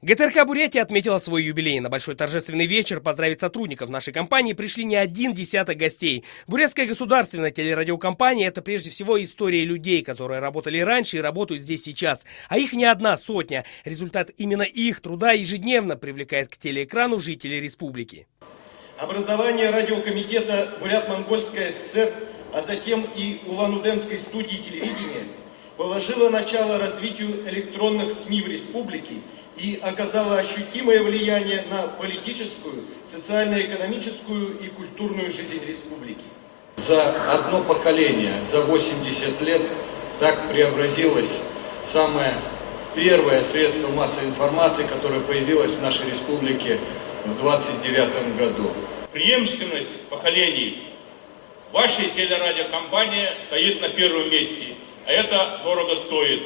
ГТРК Бурятия отметила свой юбилей. На большой торжественный вечер поздравить сотрудников нашей компании пришли не один десяток гостей. Бурятская государственная телерадиокомпания – это прежде всего история людей, которые работали раньше и работают здесь сейчас. А их не одна сотня. Результат именно их труда ежедневно привлекает к телеэкрану жителей республики. Образование радиокомитета Бурят-Монгольской ССР, а затем и Улан-Удэнской студии телевидения положило начало развитию электронных СМИ в республике и оказала ощутимое влияние на политическую, социально-экономическую и культурную жизнь республики. За одно поколение, за 80 лет, так преобразилось самое первое средство массовой информации, которое появилось в нашей республике в 29 году. Преемственность поколений. Ваша телерадиокомпания стоит на первом месте, а это дорого стоит.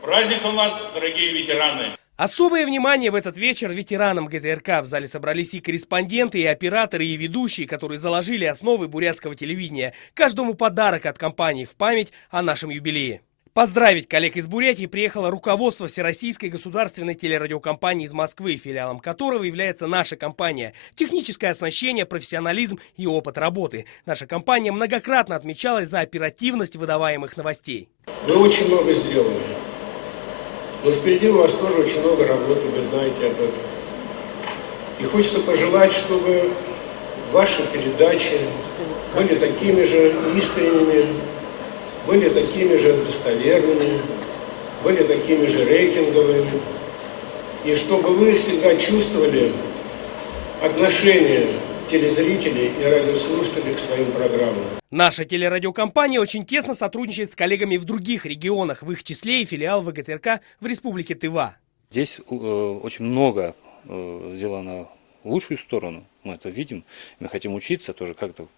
Праздником вас, дорогие ветераны! Особое внимание в этот вечер ветеранам ГТРК. В зале собрались и корреспонденты, и операторы, и ведущие, которые заложили основы бурятского телевидения. Каждому подарок от компании в память о нашем юбилее. Поздравить коллег из Бурятии приехало руководство Всероссийской государственной телерадиокомпании из Москвы, филиалом которого является наша компания. Техническое оснащение, профессионализм и опыт работы. Наша компания многократно отмечалась за оперативность выдаваемых новостей. Вы очень много сделали. Но впереди у вас тоже очень много работы, вы знаете об этом. И хочется пожелать, чтобы ваши передачи были такими же искренними, были такими же достоверными, были такими же рейтинговыми. И чтобы вы всегда чувствовали отношение телезрителей и радиослушателей к своим программам. Наша телерадиокомпания очень тесно сотрудничает с коллегами в других регионах, в их числе и филиал ВГТРК в республике Тыва. Здесь очень много сделано в лучшую сторону, мы это видим, мы хотим учиться тоже как-то.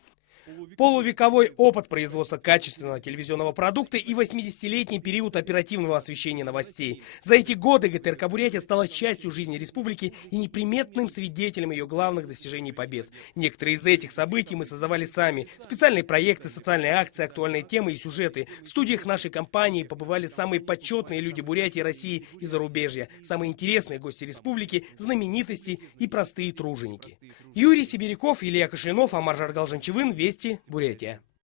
Полувековой опыт производства качественного телевизионного продукта и 80-летний период оперативного освещения новостей. За эти годы ГТРК Бурятия стала частью жизни республики и неприметным свидетелем ее главных достижений и побед. Некоторые из этих событий мы создавали сами. Специальные проекты, социальные акции, актуальные темы и сюжеты. В студиях нашей компании побывали самые почетные люди Бурятии, России и зарубежья. Самые интересные гости республики, знаменитости и простые труженики. Юрий Сибиряков, Илья Кашлянов, Амар Жаргал-Жанчевын, Вести, Бурятия.